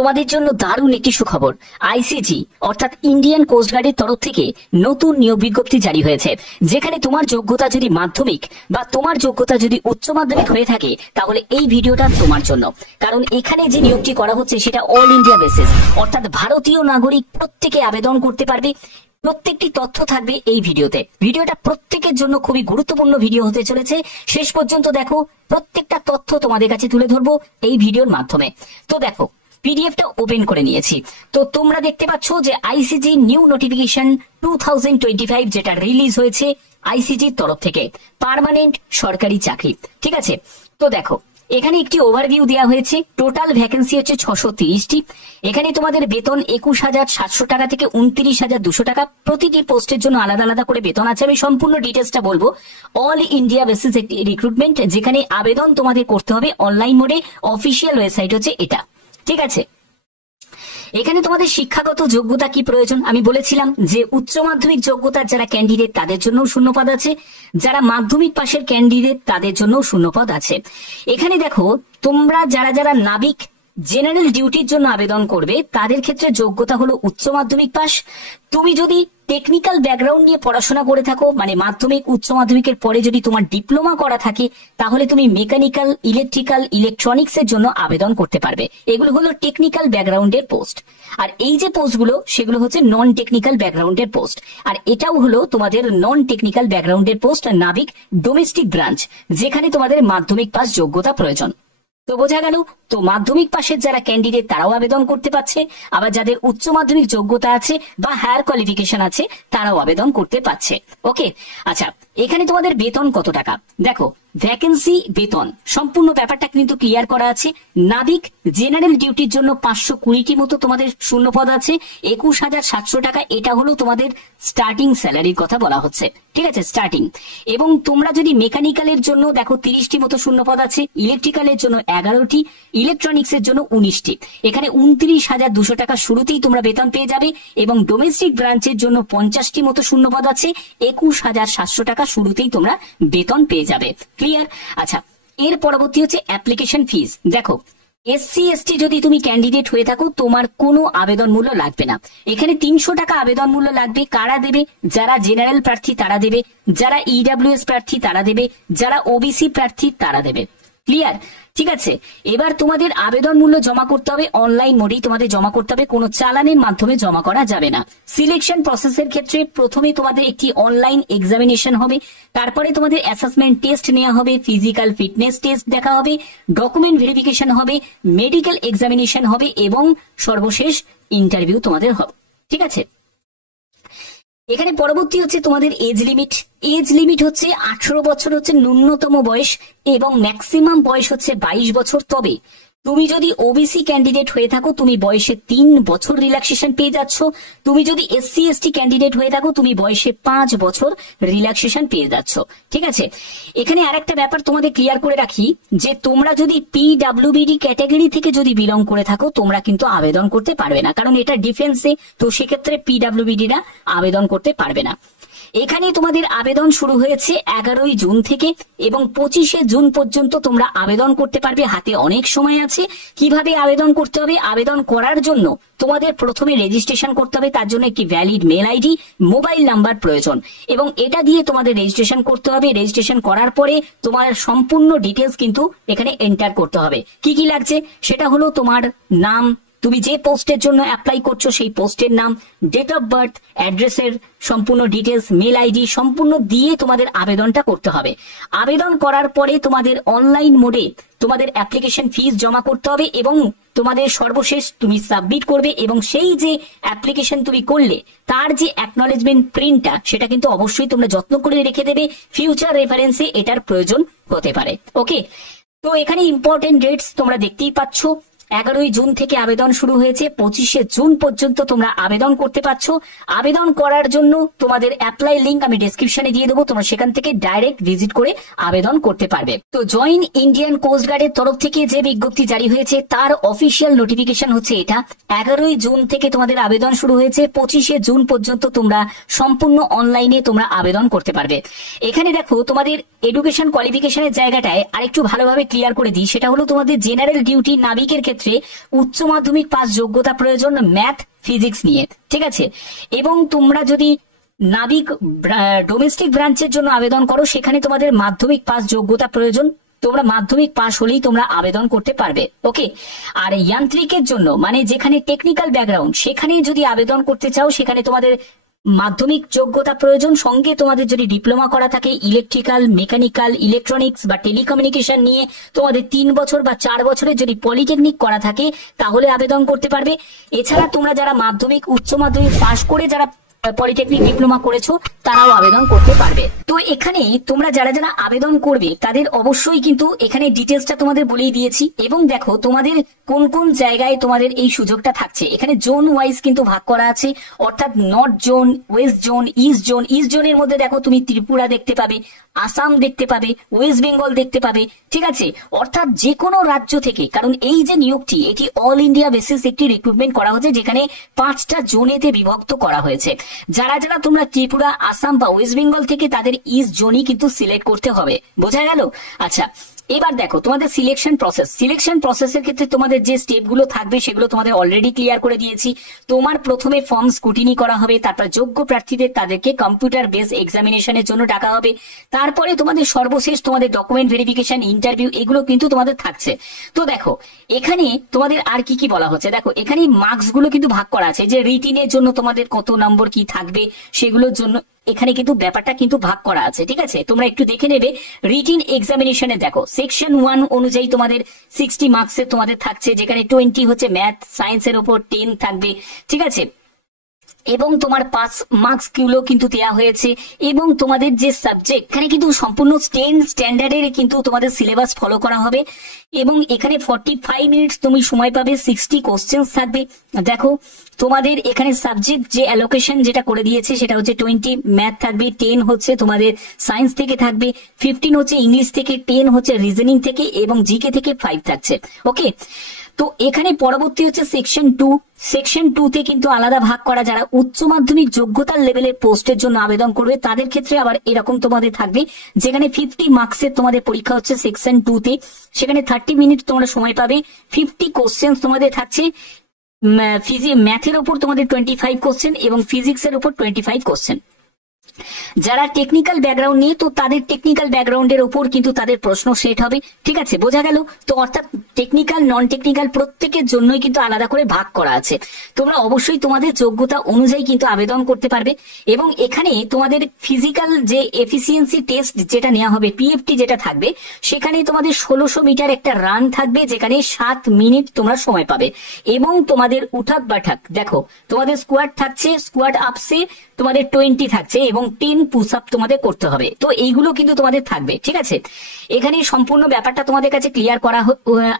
তোমাদের জন্য দারুণ একটি সুখবর। আইসিজি অর্থাৎ ইন্ডিয়ান কোস্টগার্ডের তরফ থেকে নতুন নিয়োগ বিজ্ঞপ্তি জারি হয়েছে, যেখানে তোমার যোগ্যতা যদি মাধ্যমিক বা তোমার যোগ্যতা যদি উচ্চ মাধ্যমিক হয়ে থাকে তাহলে এই ভিডিওটা তোমার জন্য। কারণ এখানে যে নিয়োগটি করা হচ্ছে সেটা অল ইন্ডিয়া বেসিস, অর্থাৎ ভারতীয় নাগরিক প্রত্যেকে আবেদন করতে পারবে। প্রত্যেকটি তথ্য থাকবে এই ভিডিওতে। ভিডিওটা প্রত্যেকের জন্য খুবই গুরুত্বপূর্ণ ভিডিও হতে চলেছে। শেষ পর্যন্ত দেখো, প্রত্যেকটা তথ্য তোমাদের কাছে তুলে ধরবো এই ভিডিওর মাধ্যমে। তো দেখো, পিডিএফটা ওপেন করে নিয়েছি। তো তোমরা দেখতে পাচ্ছ যে আইসিজি নিউ নোটিফিকেশন 2025 যেটা রিলিজ হয়েছে আইসিজির তরফ থেকে, পার্মানেন্ট সরকারি চাকরি। ঠিক আছে, তো দেখো এখানে একটি ওভারভিউ দেওয়া হয়েছে। টোটাল ভ্যাকেন্সি হচ্ছে 630টি। এখানে তোমাদের বেতন 21,700 টাকা থেকে 29,200 টাকা। প্রতিটি পোস্টের জন্য আলাদা আলাদা করে বেতন আছে। আমি সম্পূর্ণ ডিটেলসটা বলবো। অল ইন্ডিয়া বেসিস একটি রিক্রুটমেন্ট, যেখানে আবেদন তোমাদের করতে হবে অনলাইন মোডে। অফিসিয়াল ওয়েবসাইট হচ্ছে এটা। ঠিক আছে, এখানে তোমাদের শিক্ষাগত যোগ্যতা কি প্রয়োজন আমি বলেছিলাম যে উচ্চ মাধ্যমিক যোগ্যতার যারা ক্যান্ডিডেট তাদের জন্য শূন্যপদ আছে, যারা মাধ্যমিক পাশের ক্যান্ডিডেট তাদের জন্য শূন্যপদ আছে। এখানে দেখো, তোমরা যারা যারা নাবিক জেনারেল ডিউটির জন্য আবেদন করবে তাদের ক্ষেত্রে যোগ্যতা হলো উচ্চ মাধ্যমিক পাস। তুমি যদি টেকনিক্যাল ব্যাকগ্রাউন্ড নিয়ে পড়াশোনা করে থাকো, মানে মাধ্যমিক উচ্চ মাধ্যমিকের পরে যদি তোমার ডিপ্লোমা করা থাকে, তাহলে তুমি মেকানিক্যাল, ইলেকট্রিক্যাল, ইলেকট্রনিক্স এর জন্য আবেদন করতে পারবে। এগুলো হলো টেকনিক্যাল ব্যাকগ্রাউন্ডের পোস্ট। আর এই যে পোস্টগুলো সেগুলো হচ্ছে নন টেকনিক্যাল ব্যাকগ্রাউন্ডের পোস্ট। আর এটাও হলো তোমাদের নন টেকনিক্যাল ব্যাকগ্রাউন্ডের পোস্ট, নাবিক ডোমেস্টিক ব্রাঞ্চ, যেখানে তোমাদের মাধ্যমিক পাস যোগ্যতা প্রয়োজন। তো বোঝা গেল, তো মাধ্যমিক পাশের যারা ক্যান্ডিডেট তারাও আবেদন করতে পারছে, আবার যাদের উচ্চ মাধ্যমিক যোগ্যতা আছে বা হায়ার কোয়ালিফিকেশন আছে তারাও আবেদন করতে পারছে। ওকে, আচ্ছা এখানে তোমাদের বেতন কত টাকা দেখো, ভ্যাকেন্সি, বেতন সম্পূর্ণ ব্যাপারটা কিন্তু ক্লিয়ার করা আছে। নাবিক জেনারেল ডিউটির জন্য 520টি মতো তোমাদের শূন্যপদ আছে, 21,700 টাকা। এটা হলো তোমাদের স্টার্টিং স্যালারির কথা বলা হচ্ছে। ঠিক আছে, স্টার্টিং। এবং তোমরা যদি মেকানিক্যালের জন্য দেখো 30টি মতো শূন্যপদ আছে, ইলেকট্রিক্যালের জন্য 11টি, ইলেকট্রনিক্স এর জন্য 19টি। এখানে 29,200 টাকা শুরুতেই তোমরা বেতন পেয়ে যাবে। এবং ডোমেস্টিক ব্রাঞ্চের জন্য 50টি মতো শূন্যপদ আছে, 21,700 টাকা শুরুতেই তোমরা বেতন পেয়ে যাবে। ক্লিয়ার? আচ্ছা, এর পরবর্তী হচ্ছে অ্যাপ্লিকেশন ফিস। দেখো, এসসি এসটি যদি তুমি ক্যান্ডিডেট হয়ে থাকো তোমার কোনো আবেদন মূল্য লাগবে না। এখানে 300 টাকা আবেদন মূল্য লাগবে। কারা দেবে? যারা জেনারেল প্রার্থী তারা দেবে, যারা ইডব্লিউএস প্রার্থী তারা দেবে, যারা ওবিসি প্রার্থী তারা দেবে। ক্লিয়ার? ঠিক আছে, এবার তোমাদের আবেদন মূল্য জমা করতে হবে অনলাইন মোডেই তোমাদের জমা করতে হবে, কোনো চালানের মাধ্যমে জমা করা যাবে না। সিলেকশন প্রসেসের ক্ষেত্রে প্রথমে তোমাদের একটি অনলাইন এক্সামিনেশন হবে, তারপরে তোমাদের অ্যাসেসমেন্ট টেস্ট নেওয়া হবে, ফিজিক্যাল ফিটনেস টেস্ট দেখা হবে, ডকুমেন্ট ভেরিফিকেশন হবে, মেডিকেল এক্সামিনেশন হবে এবং সর্বশেষ ইন্টারভিউ তোমাদের হবে। ঠিক আছে, এখানে পরবর্তী হচ্ছে তোমাদের এজ লিমিট। এজ লিমিট হচ্ছে 18 বছর হচ্ছে ন্যূনতম বয়স এবং ম্যাক্সিমাম বয়স হচ্ছে 22 বছর। তবে তুমি যদি ওবিসি ক্যান্ডিডেট হয়ে থাকো তুমি বয়সে 3 বছর রিল্যাক্সেশন পেয়ে যাচ্ছ। তুমি যদি এসসি এসটি ক্যান্ডিডেট হয়ে থাকো তুমি বয়সে 5 বছর রিল্যাক্সেশন পেয়ে যাচ্ছ। ঠিক আছে, এখানে আরেকটা ব্যাপার তোমাদের ক্লিয়ার করে রাখি যে তোমরা যদি পিডব্লিউবিডি ক্যাটাগরি থেকে যদি বিলং করে থাকো তোমরা কিন্তু আবেদন করতে পারবে না, কারণ এটা ডিফেন্সে। তো সেক্ষেত্রে পিডব্লিউবিডিরা আবেদন করতে পারবে না। এখানে তোমাদের আবেদন শুরু হয়েছে 11ই জুন থেকে এবং 25শে জুন পর্যন্ত তোমরা আবেদন করতে পারবে। হাতে অনেক সময় আছে। কিভাবে আবেদন করতে হবে? আবেদন করার জন্য তোমাদের প্রথমে রেজিস্ট্রেশন করতে হবে। তার জন্য একটি valid mail ID, mobile number প্রয়োজন এবং এটা দিয়ে তোমাদের রেজিস্ট্রেশন করতে হবে। রেজিস্ট্রেশন করার পরে তোমার সম্পূর্ণ ডিটেলস কিন্তু এখানে এন্টার করতে হবে। কি কি লাগছে সেটা হলো তোমার নাম, তুমি যে পোস্টের জন্য অ্যাপ্লাই করছো সেই পোস্টের নাম, ডেট অফ বার্থ, অ্যাড্রেসের সম্পূর্ণ ডিটেলস, মেল আইডি সম্পূর্ণ দিয়ে তোমাদের আবেদনটা করতে হবে। আবেদন করার পরে তোমাদের অনলাইন মোডে তোমাদের অ্যাপ্লিকেশন ফিস জমা করতে হবে এবং তোমাদের সর্বশেষ তুমি সাবমিট করবে এবং সেই যে অ্যাপ্লিকেশন তুমি করলে তার যে অ্যাকনলেজমেন্ট প্রিন্টটা সেটা কিন্তু অবশ্যই তোমরা যত্ন করে রেখে দেবে। ফিউচার রেফারেন্সে এটার প্রয়োজন হতে পারে। ওকে, তো এখানে ইম্পর্টেন্ট ডেটস তোমরা দেখতেই পাচ্ছ। 11ই জুন থেকে আবেদন শুরু হয়েছে, 25শে জুন পর্যন্ত তোমরা আবেদন করতে পারছো। আবেদন করার জন্য তোমাদের অ্যাপ্লাই লিংক আমি ডেসক্রিপশনে দিয়ে দেবো, তোমরা সেখান থেকে ডাইরেক্ট ভিজিট করে আবেদন করতে পারবে। তো জয়েন ইন্ডিয়ান কোস্ট গার্ডের তরফ থেকে যে বিজ্ঞপ্তি জারি হয়েছে তার অফিসিয়াল নোটিফিকেশন হচ্ছে এটা। 11ই জুন থেকে তোমাদের আবেদন শুরু হয়েছে, 25শে জুন পর্যন্ত তোমরা সম্পূর্ণ অনলাইনে তোমরা আবেদন করতে পারবে। এখানে দেখো তোমাদের এডুকেশন কোয়ালিফিকেশনের জায়গাটায় আরেকটু ভালোভাবে ক্লিয়ার করে দিই। সেটা হলো তোমাদের জেনারেল ডিউটি নাবিকের ক্ষেত্রে ক্ষেত্রে উচ্চ মাধ্যমিক পাস যোগ্যতা প্রয়োজন ম্যাথ ফিজিক্স নিয়ে, ঠিক আছে। এবং তোমরা যদি নাবিক ডোমেস্টিক ব্রাঞ্চের জন্য আবেদন করো, সেখানে তোমাদের মাধ্যমিক পাস যোগ্যতা প্রয়োজন, তোমরা মাধ্যমিক পাস হলেই তোমরা আবেদন করতে পারবে, ওকে। আর যান্ত্রিকের জন্য মানে যেখানে টেকনিক্যাল ব্যাকগ্রাউন্ড, সেখানে যদি আবেদন করতে চাও সেখানে তোমাদের মাধ্যমিক যোগ্যতা প্রয়োজন, সঙ্গে তোমাদের যদি ডিপ্লোমা করা থাকে ইলেকট্রিক্যাল, মেকানিক্যাল, ইলেকট্রনিক্স বা টেলিকমিউনিকেশন নিয়ে তোমাদের 3 বছর বা 4 বছরের যদি পলিটেকনিক করা থাকে তাহলে আবেদন করতে পারবে। এছাড়া তোমরা যারা মাধ্যমিক উচ্চ মাধ্যমিক পাশ করে যারা পলিটেকনিক ডিপ্লোমা করেছো তারাও আবেদন করতে পারবে। তো এখানে তোমরা যারা যারা আবেদন করবে তাদের অবশ্যই কিন্তু এখানে ডিটেলসটা তোমাদের বলেই দিয়েছি। এবং দেখো তোমাদের কোন কোন জায়গায় তোমাদের এই সুযোগটা থাকছে, এখানে জোন ওয়াইজ কিন্তু ভাগ করা আছে, অর্থাৎ north zone, West zone, east zone. East জোনের মধ্যে দেখো তুমি ত্রিপুরা দেখতে পাবে, আসাম দেখতে পাবে, ওয়েস্ট বেঙ্গল দেখতে পাবে, ঠিক আছে। অর্থাৎ যে কোনো রাজ্য থেকে, কারণ এই যে নিয়োগটি এটি অল ইন্ডিয়া বেসিস একটি রিক্রুটমেন্ট করা হয়েছে, যেখানে 5টা জোনেতে বিভক্ত করা হয়েছে। যারা যারা তোমরা ত্রিপুরা, আসাম বা ওয়েস্ট বেঙ্গল থেকে তাদের ইস্ট জোনই কিন্তু সিলেক্ট করতে হবে, বোঝা গেল? আচ্ছা, এবার দেখো তোমাদের সিলেকশন প্রসেসের ক্ষেত্রে তোমাদের যে স্টেপগুলো থাকবে সেগুলো তোমাদের অলরেডি ক্লিয়ার করে দিয়েছি। তোমার প্রথমে ফর্ম স্ক্রুটিনি করা হবে, তারপর যোগ্য প্রার্থীদের তাদেরকে কম্পিউটার বেস এক্সামিনেশনের জন্য ডাকা হবে, তারপরে তোমাদের সর্বশেষ তোমাদের ডকুমেন্ট ভেরিফিকেশন, ইন্টারভিউ, এগুলো কিন্তু তোমাদের থাকছে। তো দেখো এখানে তোমাদের আর কি কি বলা হচ্ছে, দেখো এখানে মার্কস গুলো কিন্তু ভাগ করা আছে, যে রিটিনের জন্য তোমাদের কত নম্বর কি থাকবে সেগুলোর জন্য এখানে কিন্তু ব্যাপারটা কিন্তু ভাগ করা আছে, ঠিক আছে। তোমরা একটু দেখে নেবে। রিটিন এক্সামিনেশনে দেখো সেকশন 1 অনুযায়ী তোমাদের 60 মার্কসের তোমাদের থাকছে, যেখানে 20 হচ্ছে ম্যাথ সায়েন্সের উপর, 10 থাকবে, ঠিক আছে। এবং তোমার পাস মার্কস গুলো কিন্তু দেওয়া হয়েছে। এবং তোমাদের যে সাবজেক্ট, এখানে কিন্তু সম্পূর্ণ 10 স্ট্যান্ডার্ডের কিন্তু তোমাদের সিলেবাস ফলো করা হবে। এবং এখানে 45 মিনিটস তুমি সময় পাবে, 60 কোশ্চেন্স থাকবে। দেখো তোমাদের এখানে সাবজেক্ট যে অ্যালোকেশন যেটা করে দিয়েছে সেটা হচ্ছে 20 ম্যাথ থাকবে, 10 হচ্ছে তোমাদের সায়েন্স থেকে থাকবে, 15 হচ্ছে ইংলিশ থেকে, 10 হচ্ছে রিজনিং থেকে এবং জিকে থেকে 5 থাকছে, ওকে। তো এখানে পরবর্তী হচ্ছে সেকশন 2 তে কিন্তু আলাদা ভাগ করা, যারা উচ্চ মাধ্যমিক যোগ্যতার লেভেলের পোস্টের জন্য আবেদন করবে তাদের ক্ষেত্রে আবার এরকম তোমাদের থাকবে, যেখানে 50 মার্কসের তোমাদের পরীক্ষা হচ্ছে সেকশন 2 তে, সেখানে 30 মিনিট তোমরা সময় পাবে, 50 কোশ্চেন তোমাদের থাকছে। ম্যাথের উপর তোমাদের 25 কোশ্চেন এবং ফিজিক্সের উপর 25 কোশ্চেন। যারা টেকনিক্যাল ব্যাকগ্রাউন্ড নিয়ে, তো তাদের টেকনিক্যাল ব্যাকগ্রাউন্ডের উপর কিন্তু তাদের প্রশ্ন সেট হবে, ঠিক আছে, বোঝা গেল? তো অর্থাৎ টেকনিক্যাল, নন টেকনিক্যাল প্রত্যেকের জন্যই কিন্তু আলাদা করে ভাগ করা আছে। তোমরা অবশ্যই তোমাদের যোগ্যতা অনুযায়ী কিন্তু আবেদন করতে পারবে। এবং এখানে তোমাদের ফিজিক্যাল যে এফিসিয়েন্সি টেস্ট যেটা নেওয়া হবে, পিএফটি যেটা থাকবে, সেখানে তোমাদের 1600 মিটার একটা রান থাকবে, যেখানে 7 মিনিট তোমরা সময় পাবে। এবং তোমাদের উঠাক বাঠাক, দেখো তোমাদের স্কোয়াড থাকছে, স্কোয়াড আপসে তোমাদের 20 থাকছে এবং 10 পুশ আপ তোমাদের করতে হবে। তো এইগুলো কিন্তু তোমাদের থাকবে, ঠিক আছে। এখানে সম্পূর্ণ ব্যাপারটা তোমাদের কাছে ক্লিয়ার করা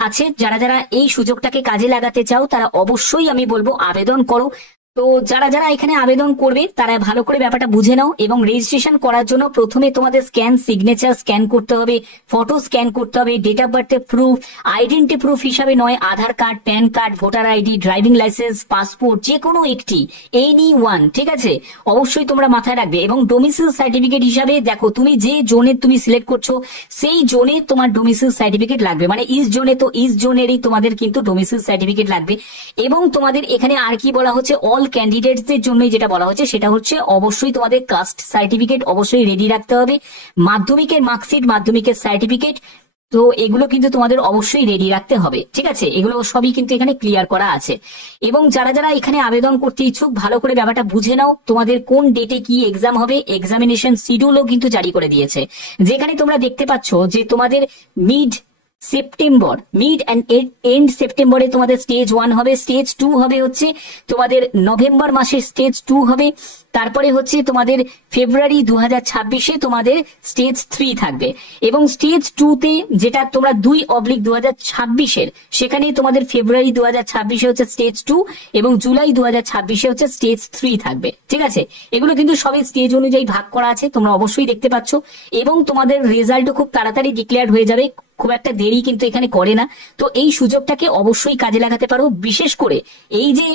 আছে। যারা যারা এই সুযোগটাকে কাজে লাগাতে চাও তারা অবশ্যই আমি বলবো আবেদন করো। তো যারা যারা এখানে আবেদন করবে তারা ভালো করে ব্যাপারটা বুঝে নাও। এবং রেজিস্ট্রেশন করার জন্য প্রথমে তোমাদের সিগনেচার স্ক্যান করতে হবে, ফটো স্ক্যান করতে হবে, ডেট অফ বার্থের প্রুফ, আইডেন্টি প্রুফ হিসাবে নয় Aadhaar card, PAN card, voter ID, driving licence, passport, যে কোনো একটি, এনি ওয়ান, ঠিক আছে, অবশ্যই তোমরা মাথায় রাখবে। এবং ডোমিসাইল সার্টিফিকেট হিসাবে দেখো তুমি যে জোনে তুমি সিলেক্ট করছো সেই জোনে তোমার ডোমিসাইল সার্টিফিকেট লাগবে, মানে ইস্ট জোনে তো ইস্ট জোনেরই তোমাদের কিন্তু ডোমিসাইল সার্টিফিকেট লাগবে। এবং তোমাদের এখানে আর কি বলা হচ্ছে, অল ক্যান্ডিডেটসদের জন্য যেটা বলা হচ্ছে সেটা হচ্ছে অবশ্যই তোমাদের কাস্ট সার্টিফিকেট অবশ্যই রেডি রাখতে হবে, মাধ্যমিকের মার্কশিট, মাধ্যমিকের সার্টিফিকেট, তো এগুলো কিন্তু তোমাদের অবশ্যই রেডি রাখতে হবে, ঠিক আছে। এগুলো সবই কিন্তু এখানে ক্লিয়ার করা আছে। এবং যারা যারা এখানে আবেদন করতে ইচ্ছুক ভালো করে ব্যাপারটা বুঝে নাও, তোমাদের কোন ডেটে কি এক্সাম হবে, এক্সামিনেশন শিডিউলও কিন্তু জারি করে দিয়েছে, যেখানে তোমরা দেখতে পাচ্ছ যে তোমাদের মিড অ্যান্ড এন্ড সেপ্টেম্বরে তোমাদের স্টেজ 1 হবে, স্টেজ 2 হবে হচ্ছে তোমাদের নভেম্বর মাসে স্টেজ 2 হবে, তারপরে হচ্ছে তোমাদের ফেব্রুয়ারি 2026-এ তোমাদের স্টেজ 3 থাকবে। এবং স্টেজ 2 তে যেটা তোমরা 2/2026-এর, সেখানে তোমাদের ফেব্রুয়ারি 2026-এ হচ্ছে স্টেজ 2 এবং জুলাই 2026-এ হচ্ছে স্টেজ 3 থাকবে, ঠিক আছে। এগুলো কিন্তু সবই স্টেজ অনুযায়ী ভাগ করা আছে, তোমরা অবশ্যই দেখতে পাচ্ছ। এবং তোমাদের রেজাল্টও খুব তাড়াতাড়ি ডিক্লেয়ার হয়ে যাবে, খুব একটা দেরি কিন্তু এখানে করে না। তো এই সুযোগটাকে অবশ্যই কাজে লাগাতে পারো। বিশেষ করে এই যে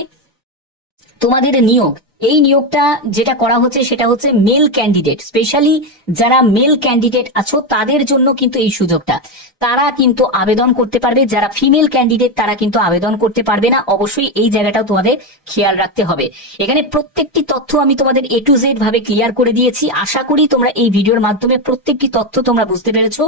তোমাদের নিয়োগ, এই নিয়োগটা যেটা করা হচ্ছে সেটা হচ্ছে মেল ক্যান্ডিডেট, স্পেশালি যারা মেল ক্যান্ডিডেট আছো তাদের জন্য কিন্তু এই সুযোগটা, তারা কিন্তু আবেদন করতে পারবে। যারা ফিমেল ক্যান্ডিডেট তারা কিন্তু আবেদন করতে পারবে না। অবশ্যই এই জায়গাটাও তোমাদের খেয়াল রাখতে হবে। এখানে প্রত্যেকটি তথ্য আমি তোমাদের A to Z ভাবে ক্লিয়ার করে দিয়েছি। আশা করি তোমরা এই ভিডিওর মাধ্যমে প্রত্যেকটি তথ্য তোমরা বুঝতে পেরেছো।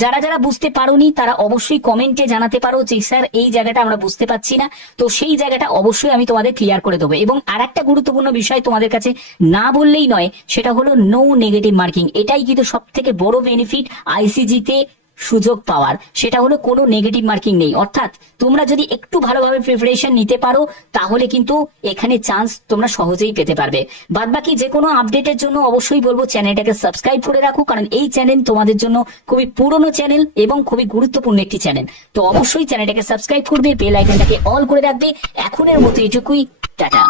যারা যারা বুঝতে পারোনি তারা অবশ্যই কমেন্টে জানাতে পারো যে স্যার এই জায়গাটা আমরা বুঝতে পারছি না, তো সেই জায়গাটা অবশ্যই আমি তোমাদের ক্লিয়ার করে দেবো। এবং আরেকটা গুরুত্বপূর্ণ বিষয় তোমাদের কাছে না বললেই নয়, সেটা হলো নো নেগেটিভ মার্কিং। এটাই কিন্তু সব থেকে বড় বেনিফিট ICG তে সুযোগ পাওয়ার, সেটা হলো কোনো নেগেটিভ মার্কিং নেই। অর্থাৎ তোমরা যদি একটু ভালোভাবে প্রিপারেশন নিতে পারো তাহলে কিন্তু এখানে চান্স তোমরা সহজেই পেতে পারবে। বাদবাকি যে কোনো আপডেটের জন্য অবশ্যই বলবো চ্যানেলটাকে সাবস্ক্রাইব করে রাখো, কারণ এই চ্যানেল তোমাদের জন্য খুবই পুরনো চ্যানেল এবং খুবই গুরুত্বপূর্ণ একটি চ্যানেল। তো অবশ্যই চ্যানেলটাকে সাবস্ক্রাইব করবে, বেল আইকনটাকে অল করে রাখবে। এখনের মতো এটুকুই, টাটা।